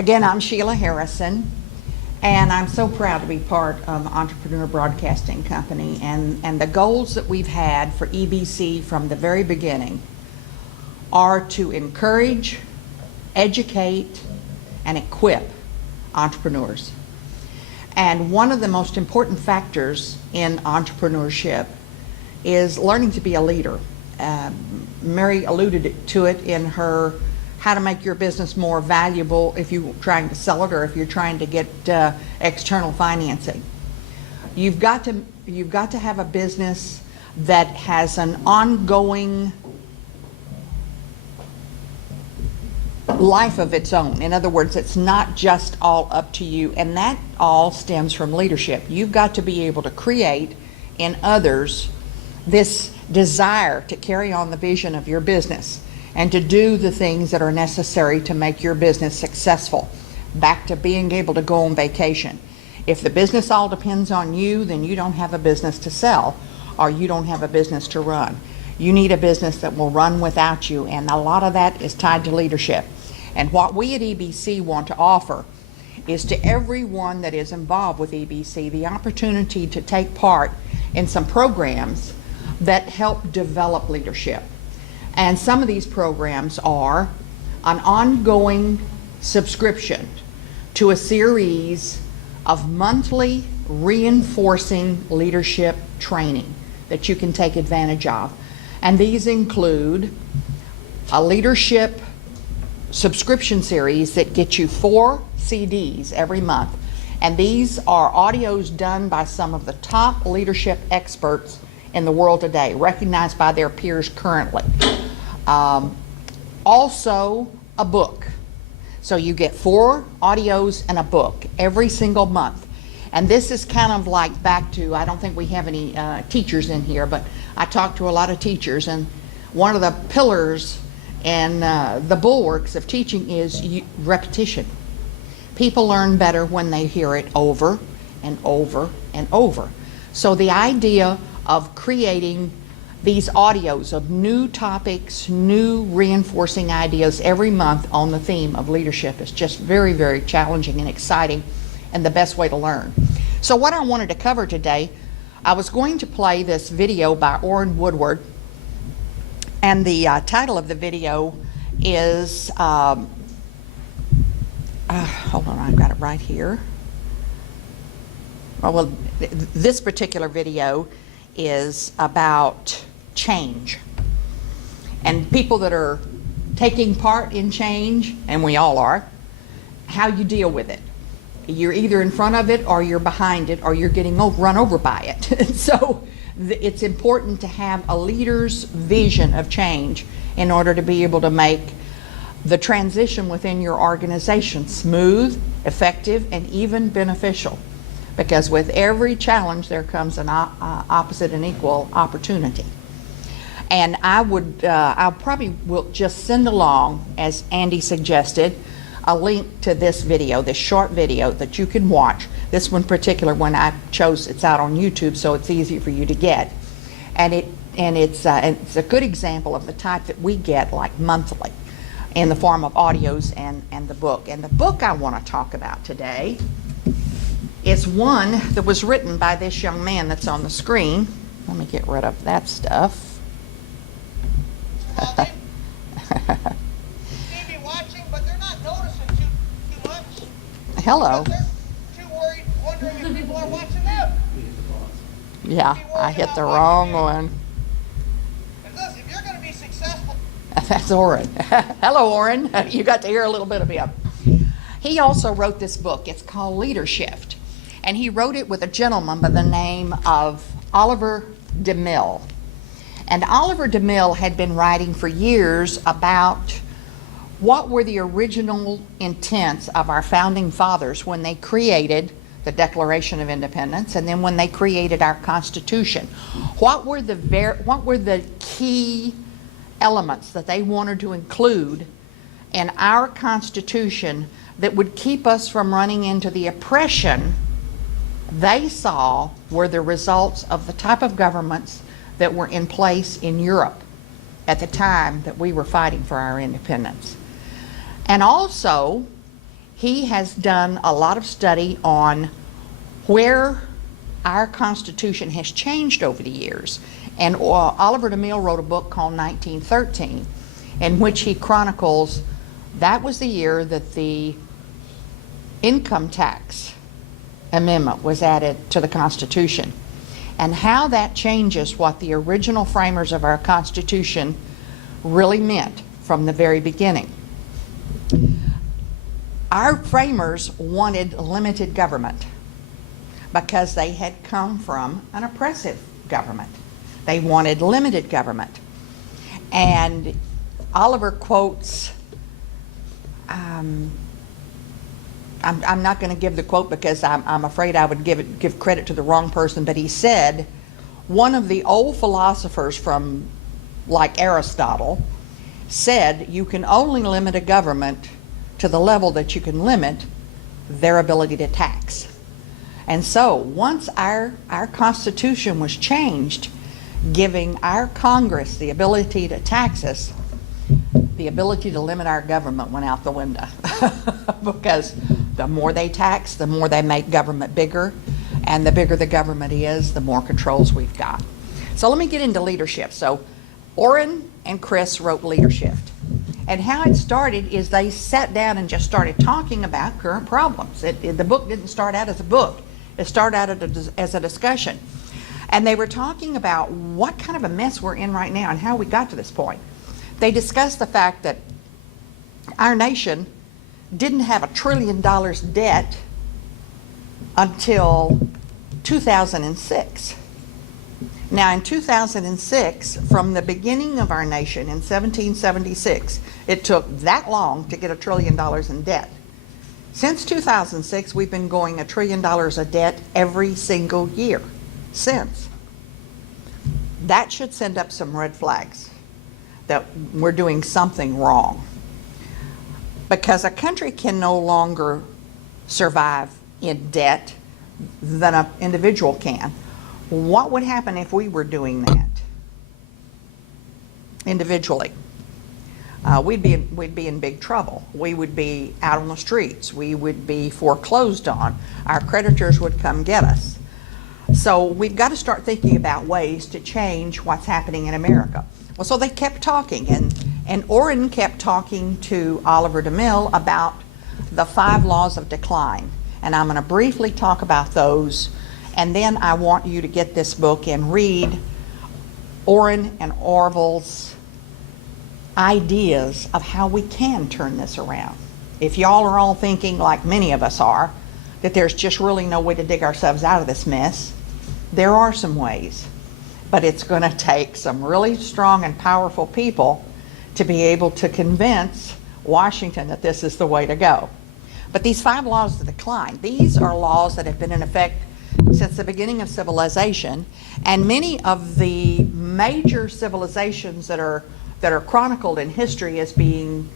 Again, I'm Sheila Harrison, and I'm so proud to be part of Entrepreneur Broadcasting Company. And the goals that we've had for EBC from the very beginning are to encourage, educate, and equip entrepreneurs. And one of the most important factors in entrepreneurship is learning to be a leader. Mary alluded to it in her How to Make Your Business More Valuable if you're trying to sell it or if you're trying to get external financing. You've got to have a business that has an ongoing life of its own. In other words, it's not just all up to you, and that all stems from leadership. You've got to be able to create in others this desire to carry on the vision of your business and to do the things that are necessary to make your business successful. Back to being able to go on vacation. If the business all depends on you, then you don't have a business to sell, or you don't have a business to run. You need a business that will run without you, and a lot of that is tied to leadership. And what we at EBC want to offer is to everyone that is involved with EBC the opportunity to take part in some programs that help develop leadership. And some of these programs are an ongoing subscription to a series of monthly reinforcing leadership training that you can take advantage of. And these include a leadership subscription series that gets you 4 CDs every month. And these are audios done by some of the top leadership experts in the world today, recognized by their peers currently. Also a book. So you get 4 audios and a book every single month. And this is kind of like back to, I don't think we have any teachers in here, but I talk to a lot of teachers, and one of the pillars and the bulwarks of teaching is repetition. People learn better when they hear it over and over and over. So the idea of creating these audios of new topics, new reinforcing ideas every month on the theme of leadership is just very, very challenging and exciting, and the best way to learn. So what I wanted to cover today, I was going to play this video by Orrin Woodward, and the title of the video is, hold on, I've got it right here. Well, this particular video is about change and people that are taking part in change, and we all are, how you deal with it. You're either in front of it or you're behind it or you're getting run over by it. So it's important to have a leader's vision of change in order to be able to make the transition within your organization smooth, effective, and even beneficial. Because with every challenge there comes an opposite and equal opportunity. And I'll probably will just send along, as Andy suggested, a link to this video, this short video that you can watch. This one particular one I chose, it's out on YouTube, so it's easy for you to get. And it's a good example of the type that we get like monthly in the form of audios and the book. And the book I want to talk about today is one that was written by this young man that's on the screen. Let me get rid of that stuff. They may be watching, but they're not noticing too much. Hello. They're too worried, wondering if people are watching them. Yeah, I hit the wrong one. And listen, if you're going to be successful. That's Orrin. Hello, Orrin. You got to hear a little bit of him. He also wrote this book. It's called Leadership. And he wrote it with a gentleman by the name of Oliver DeMille. And Oliver DeMille had been writing for years about what were the original intents of our founding fathers when they created the Declaration of Independence, and then when they created our Constitution. What were the key elements that they wanted to include in our Constitution that would keep us from running into the oppression they saw were the results of the type of governments that were in place in Europe at the time that we were fighting for our independence. And also, he has done a lot of study on where our Constitution has changed over the years. And Oliver DeMille wrote a book called 1913, in which he chronicles that was the year that the income tax amendment was added to the Constitution, and how that changes what the original framers of our Constitution really meant from the very beginning. Our framers wanted limited government because they had come from an oppressive government. They wanted limited government. And Oliver quotes, I'm not going to give the quote because I'm afraid I would give credit to the wrong person, but he said, one of the old philosophers from like Aristotle said, you can only limit a government to the level that you can limit their ability to tax. And so once our Constitution was changed, giving our Congress the ability to tax us, the ability to limit our government went out the window. Because the more they tax, the more they make government bigger, and the bigger the government is, the more controls we've got. So let me get into leadership. So Orrin and Chris wrote Leadership. And how it started is they sat down and just started talking about current problems. The book didn't start out as a book. It started out as a discussion. And they were talking about what kind of a mess we're in right now and how we got to this point. They discussed the fact that our nation didn't have $1 trillion debt until 2006. Now in 2006, from the beginning of our nation in 1776, it took that long to get $1 trillion in debt. Since 2006, we've been going $1 trillion of debt every single year since. That should send up some red flags that we're doing something wrong. Because a country can no longer survive in debt than an individual can. What would happen if we were doing that individually? We'd be in big trouble. We would be out on the streets. We would be foreclosed on. Our creditors would come get us. So we've got to start thinking about ways to change what's happening in America. Well, so they kept talking, and Orrin kept talking to Oliver DeMille about the 5 laws of decline. And I'm going to briefly talk about those, and then I want you to get this book and read Orrin and Orville's ideas of how we can turn this around. If y'all are all thinking, like many of us are, that there's just really no way to dig ourselves out of this mess, there are some ways. But it's going to take some really strong and powerful people to be able to convince Washington that this is the way to go. But these 5 laws of decline, these are laws that have been in effect since the beginning of civilization, and many of the major civilizations that are chronicled in history as being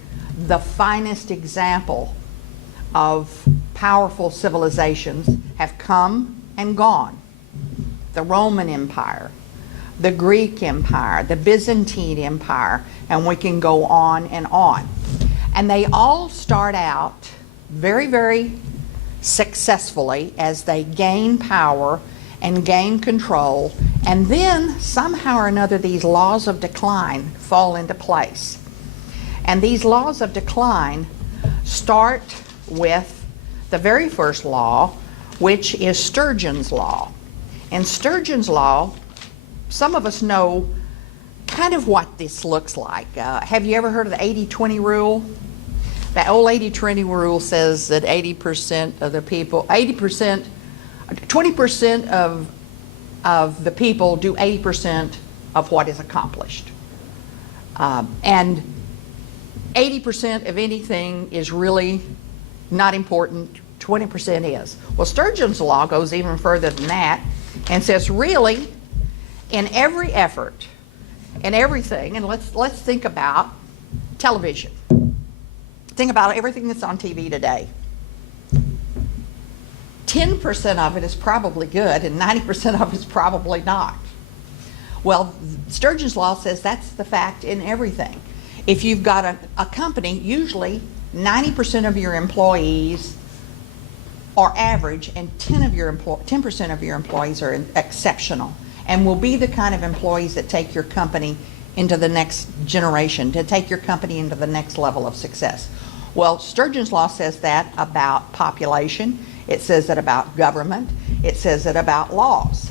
the finest example of powerful civilizations have come and gone. The Roman Empire, the Greek Empire, the Byzantine Empire, and we can go on and on. And they all start out very, very successfully as they gain power and gain control, and then somehow or another these laws of decline fall into place. And these laws of decline start with the very first law, which is Sturgeon's law. And Sturgeon's law, some of us know kind of what this looks like. Have you ever heard of the 80-20 rule? The old 80-20 rule says that 80% of the people, 20% of the people do 80% of what is accomplished. And 80% of anything is really not important, 20% is. Well, Sturgeon's law goes even further than that and says really in every effort, in everything, and let's think about television. Think about everything that's on TV today. 10% of it is probably good and 90% of it is probably not. Well, Sturgeon's law says that's the fact in everything. If you've got a company, usually 90% of your employees are average, and 10% of your employees are exceptional and will be the kind of employees that take your company into the next generation, to take your company into the next level of success. Well, Sturgeon's Law says that about population. It says it about government. It says it about laws.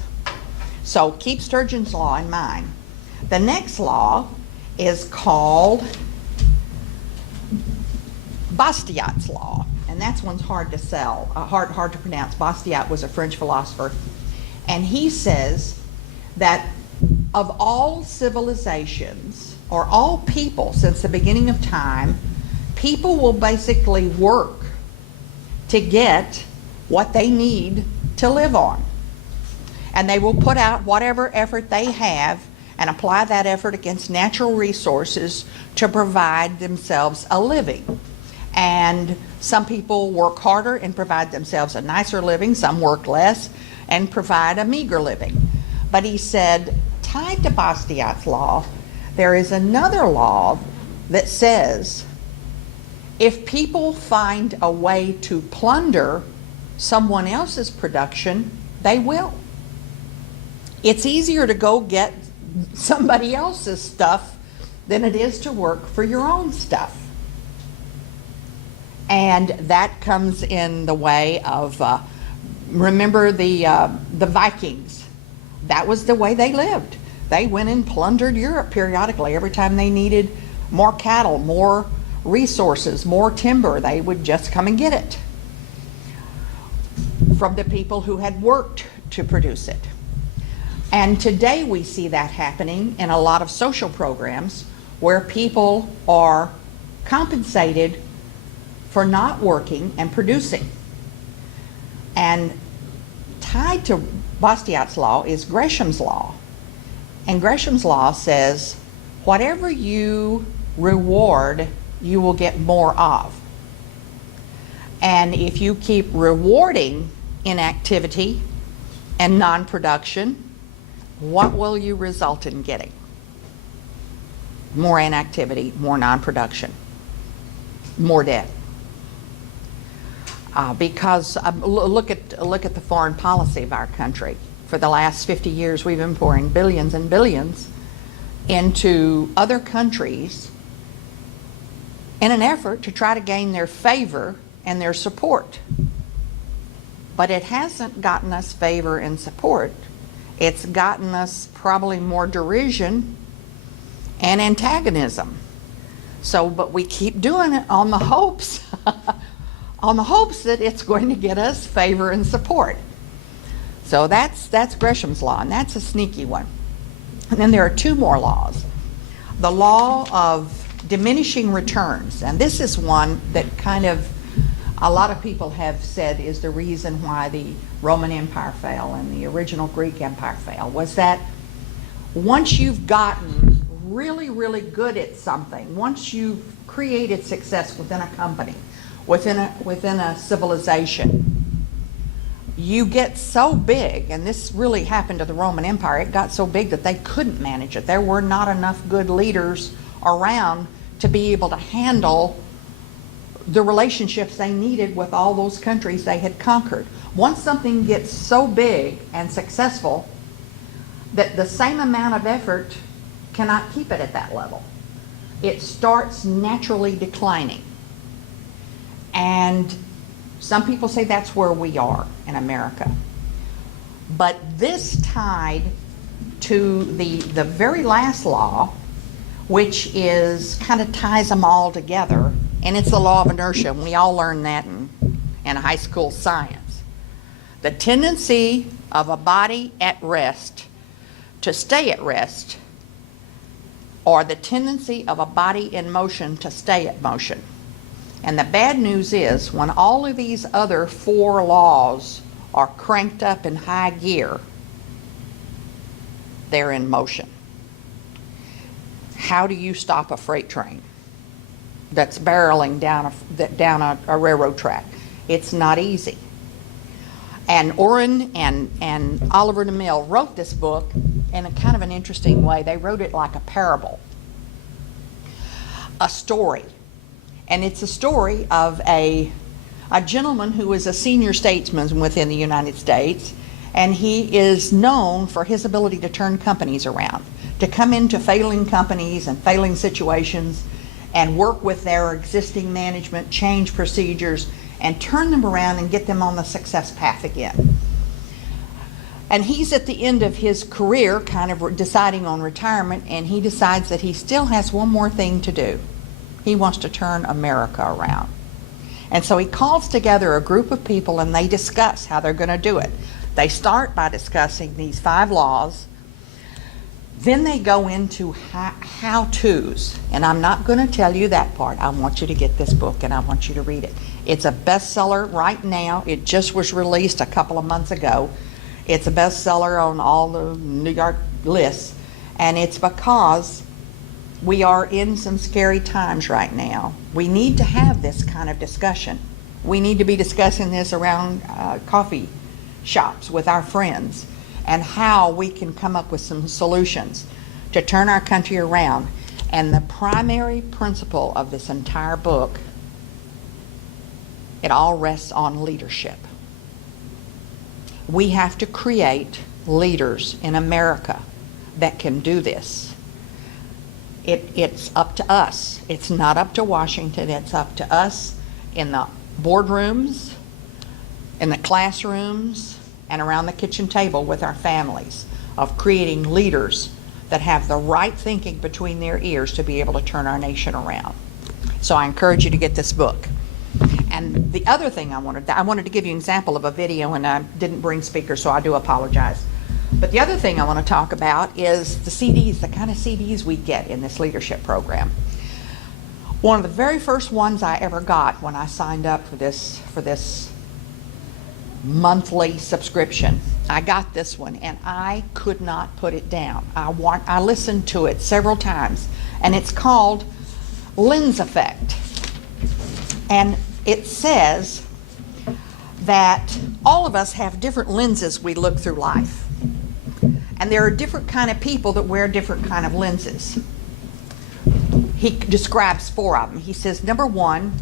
So keep Sturgeon's Law in mind. The next law is called Bastiat's Law, and that's one's hard to hard to pronounce. Bastiat was a French philosopher, and he says that of all civilizations, or all people since the beginning of time, people will basically work to get what they need to live on. And they will put out whatever effort they have and apply that effort against natural resources to provide themselves a living. And some people work harder and provide themselves a nicer living. Some work less and provide a meager living. But he said, tied to Bastiat's law, there is another law that says if people find a way to plunder someone else's production, they will. It's easier to go get somebody else's stuff than it is to work for your own stuff. And that comes in the way of, remember the Vikings. That was the way they lived. They went and plundered Europe periodically. Every time they needed more cattle, more resources, more timber, they would just come and get it from the people who had worked to produce it. And today we see that happening in a lot of social programs where people are compensated for not working and producing. And tied to Bastiat's law is Gresham's law. And Gresham's law says, whatever you reward, you will get more of. And if you keep rewarding inactivity and non-production, what will you result in getting? More inactivity, more non-production, more debt. Because look at the foreign policy of our country. For the last 50 years, we've been pouring billions and billions into other countries in an effort to try to gain their favor and their support. But it hasn't gotten us favor and support. It's gotten us probably more derision and antagonism. So, but we keep doing it on the hopes, on the hopes that it's going to get us favor and support. So that's Gresham's law, and that's a sneaky one. And then there are two more laws. The law of diminishing returns, and this is one that kind of a lot of people have said is the reason why the Roman Empire fell and the original Greek Empire fell, was that once you've gotten really, really good at something, once you've created success within a company, within a civilization, you get so big, and this really happened to the Roman Empire, it got so big that they couldn't manage it. There were not enough good leaders around to be able to handle the relationships they needed with all those countries they had conquered. Once something gets so big and successful that the same amount of effort cannot keep it at that level, it starts naturally declining. And some people say that's where we are in America. But this tied to the very last law, which is kind of ties them all together, and it's the law of inertia, and we all learned that in high school science. The tendency of a body at rest to stay at rest, or the tendency of a body in motion to stay at motion. And the bad news is, when all of these other four laws are cranked up in high gear, they're in motion. How do you stop a freight train that's barreling down a railroad track? It's not easy. And Orrin and Oliver DeMille wrote this book in a kind of an interesting way. They wrote it like a parable, a story. And it's a story of a gentleman who is a senior statesman within the United States, and he is known for his ability to turn companies around, to come into failing companies and failing situations and work with their existing management, change procedures, and turn them around and get them on the success path again. And he's at the end of his career, kind of deciding on retirement, and he decides that he still has one more thing to do. He wants to turn America around. And so he calls together a group of people and they discuss how they're going to do it. They start by discussing these 5 laws. Then they go into how-tos. And I'm not going to tell you that part. I want you to get this book and I want you to read it. It's a bestseller right now. It just was released a couple of months ago. It's a bestseller on all the New York lists. And it's because we are in some scary times right now. We need to have this kind of discussion. We need to be discussing this around coffee shops with our friends and how we can come up with some solutions to turn our country around. And the primary principle of this entire book, it all rests on leadership. We have to create leaders in America that can do this. It's up to us. It's not up to Washington. It's up to us in the boardrooms, in the classrooms, and around the kitchen table with our families, of creating leaders that have the right thinking between their ears to be able to turn our nation around. So I encourage you to get this book. And the other thing I wanted to give you an example of a video, and I didn't bring speakers, so I do apologize. But the other thing I want to talk about is the CDs, the kind of CDs we get in this leadership program. One of the very first ones I ever got when I signed up for this monthly subscription, I got this one and I could not put it down. I listened to it several times, and it's called Lens Effect. And it says that all of us have different lenses we look through life. And there are different kind of people that wear different kind of lenses. He describes 4 of them. He says, number 1,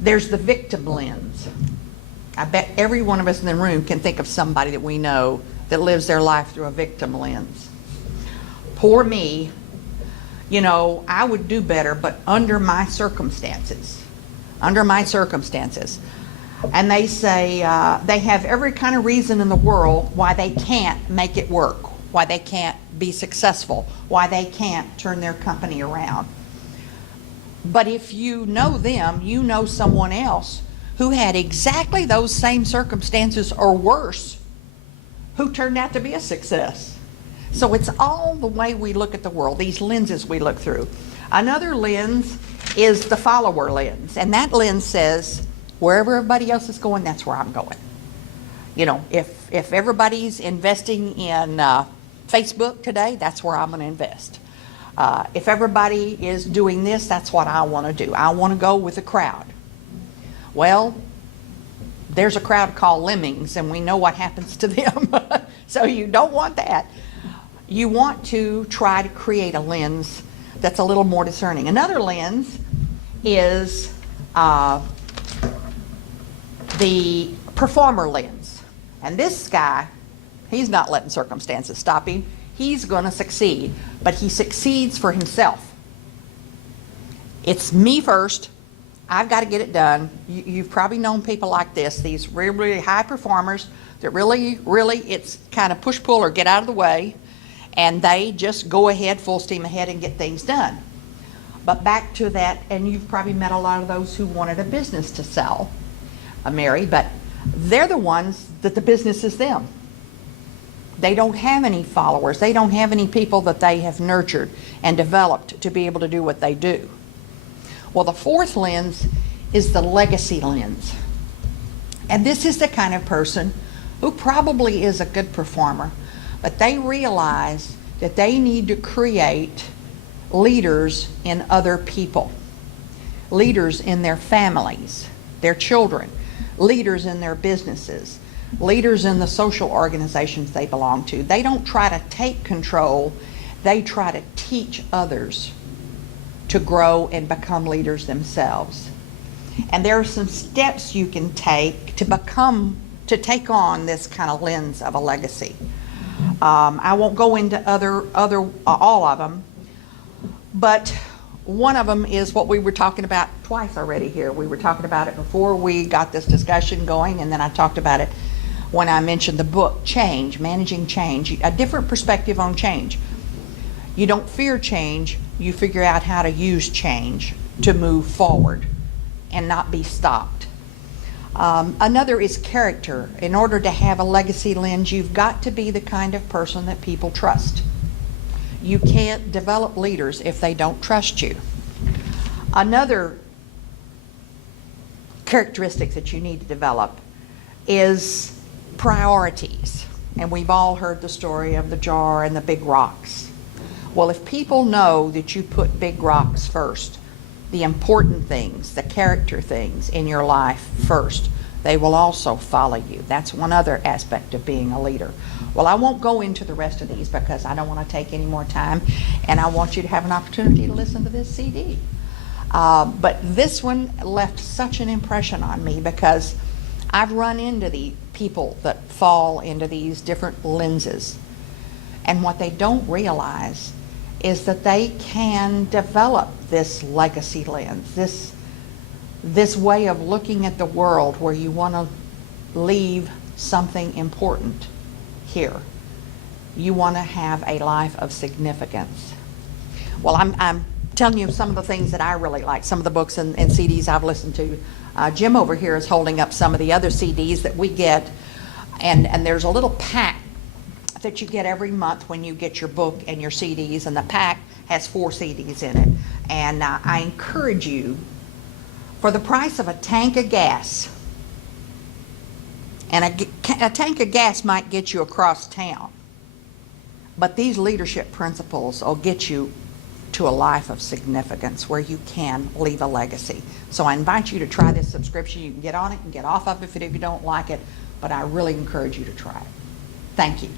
there's the victim lens. I bet every one of us in the room can think of somebody that we know that lives their life through a victim lens. Poor me, you know, I would do better, but under my circumstances. And they say they have every kind of reason in the world why they can't make it work, why they can't be successful, why they can't turn their company around. But if you know them, you know someone else who had exactly those same circumstances or worse, who turned out to be a success. So it's all the way we look at the world, these lenses we look through. Another lens is the follower lens, and that lens says, wherever everybody else is going, that's where I'm going. You know, if everybody's investing in Facebook today, that's where I'm going to invest. If everybody is doing this, that's what I want to do. I want to go with the crowd. Well, there's a crowd called lemmings, and we know what happens to them. So you don't want that. You want to try to create a lens that's a little more discerning. Another lens is the performer lens. And this guy, he's not letting circumstances stop him. He's going to succeed, but he succeeds for himself. It's me first. I've got to get it done. You've probably known people like this, these really, really high performers that really, it's kind of push-pull or get out of the way, and they just go ahead, full steam ahead, and get things done. But back to that, and you've probably met a lot of those who wanted a business to sell, Mary, but they're the ones that the business is them. They don't have any followers. They don't have any people that they have nurtured and developed to be able to do what they do. Well, the 4th lens is the legacy lens. And this is the kind of person who probably is a good performer, but they realize that they need to create leaders in other people, leaders in their families, their children, leaders in their businesses, leaders in the social organizations they belong to. They don't try to take control, they try to teach others to grow and become leaders themselves. And there are some steps you can take to take on this kind of lens of a legacy. I won't go into all of them, but one of them is what we were talking about twice already here. We were talking about it before we got this discussion going, and then I talked about it when I mentioned the book, Change, Managing Change, a different perspective on change. You don't fear change, you figure out how to use change to move forward and not be stopped. Another is character. In order to have a legacy lens, you've got to be the kind of person that people trust. You can't develop leaders if they don't trust you. Another characteristic that you need to develop is priorities. And we've all heard the story of the jar and the big rocks. Well, if people know that you put big rocks first, the important things, the character things in your life first, they will also follow you. That's one other aspect of being a leader. Well, I won't go into the rest of these because I don't want to take any more time, and I want you to have an opportunity to listen to this CD. But this one left such an impression on me because I've run into the people that fall into these different lenses, and what they don't realize is that they can develop this legacy lens, this way of looking at the world where you want to leave something important here. You want to have a life of significance. Well, I'm telling you some of the things that I really like, some of the books and CDs I've listened to. Jim over here is holding up some of the other CDs that we get, and there's a little pack that you get every month when you get your book and your CDs, and the pack has 4 CDs in it. And I encourage you, for the price of a tank of gas, and a tank of gas might get you across town, but these leadership principles will get you to a life of significance where you can leave a legacy. So I invite you to try this subscription. You can get on it and get off of it if you don't like it, but I really encourage you to try it. Thank you.